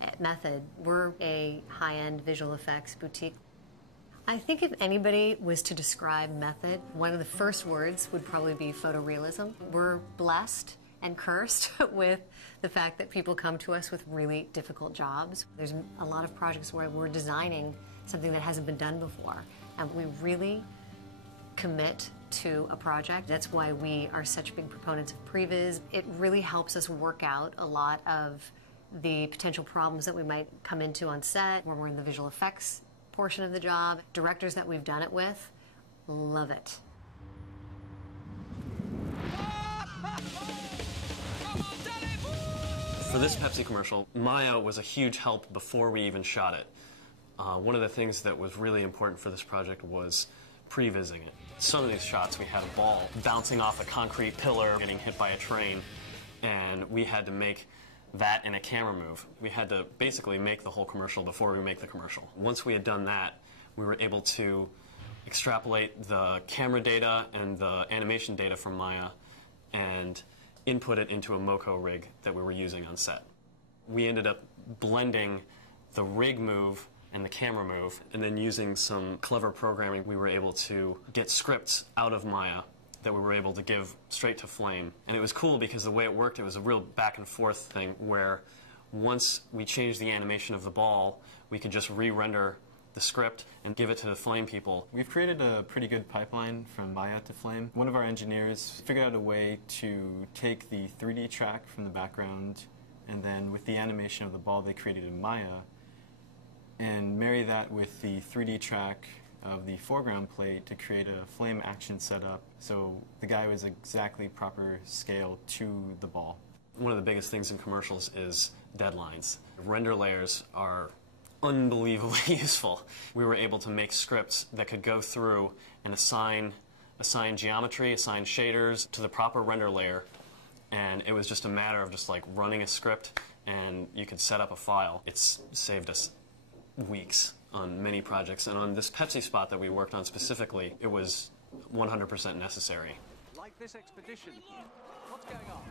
At Method, we're a high-end visual effects boutique. I think if anybody was to describe Method, one of the first words would probably be photorealism. We're blessed and cursed with the fact that people come to us with really difficult jobs. There's a lot of projects where we're designing something that hasn't been done before, and we really commit to a project. That's why we are such big proponents of previs. It really helps us work out a lot of the potential problems that we might come into on set when we're in the visual effects portion of the job. Directors that we've done it with love it. For this Pepsi commercial, Maya was a huge help before we even shot it. One of the things that was really important for this project was prevising it. Some of these shots we had a ball bouncing off a concrete pillar, getting hit by a train, and we had to make that in a camera move. We had to basically make the whole commercial before we make the commercial. Once we had done that, we were able to extrapolate the camera data and the animation data from Maya and input it into a MoCo rig that we were using on set. We ended up blending the rig move and the camera move, and then using some clever programming, we were able to get scripts out of Maya that we were able to give straight to Flame. And it was cool because the way it worked, it was a real back and forth thing where once we changed the animation of the ball, we could just re-render the script and give it to the Flame people. We've created a pretty good pipeline from Maya to Flame. One of our engineers figured out a way to take the 3D track from the background, and then with the animation of the ball they created in Maya, and marry that with the 3D track of the foreground plate to create a Flame action setup, so the guy was exactly proper scale to the ball. One of the biggest things in commercials is deadlines. Render layers are unbelievably useful. We were able to make scripts that could go through and assign geometry, assign shaders to the proper render layer, and it was just a matter of just like running a script and you could set up a file. It's saved us weeks on many projects, and on this Pepsi spot that we worked on specifically, it was 100% necessary. Like this expedition. What's going on?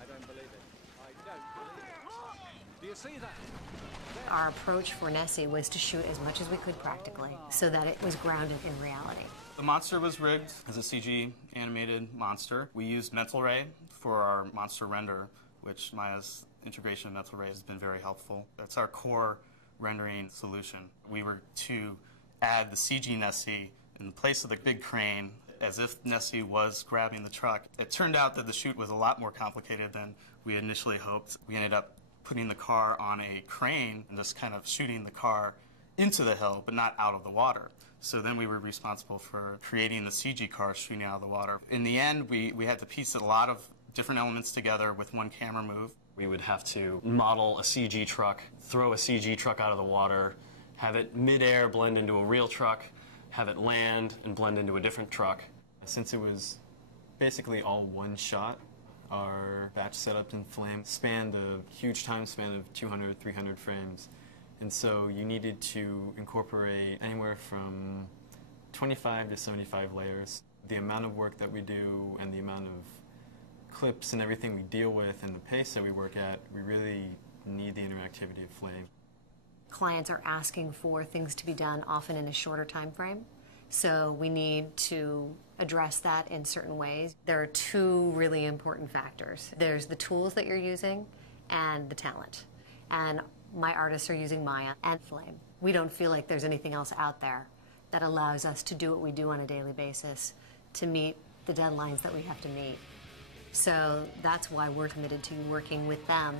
I don't believe it. I don't believe it. Do you see that? Our approach for Nessie was to shoot as much as we could practically so that it was grounded in reality. The monster was rigged as a CG animated monster. We used Mental Ray for our monster render, which Maya's integration of Mental Ray has been very helpful. That's our core rendering solution. We were to add the CG Nessie in place of the big crane as if Nessie was grabbing the truck. It turned out that the shoot was a lot more complicated than we initially hoped. We ended up putting the car on a crane and just kind of shooting the car into the hill, but not out of the water. So then we were responsible for creating the CG car shooting out of the water. In the end, we had to piece a lot of different elements together with one camera move. We would have to model a CG truck, throw a CG truck out of the water, have it mid-air blend into a real truck, have it land and blend into a different truck. Since it was basically all one shot, our batch setup in Flame spanned a huge time span of 200, 300 frames. And so you needed to incorporate anywhere from 25 to 75 layers. The amount of work that we do and the amount of clips and everything we deal with and the pace that we work at, we really need the interactivity of Flame. Clients are asking for things to be done often in a shorter time frame, so we need to address that in certain ways. There are two really important factors. There's the tools that you're using and the talent. And my artists are using Maya and Flame. We don't feel like there's anything else out there that allows us to do what we do on a daily basis to meet the deadlines that we have to meet. So that's why we're committed to working with them.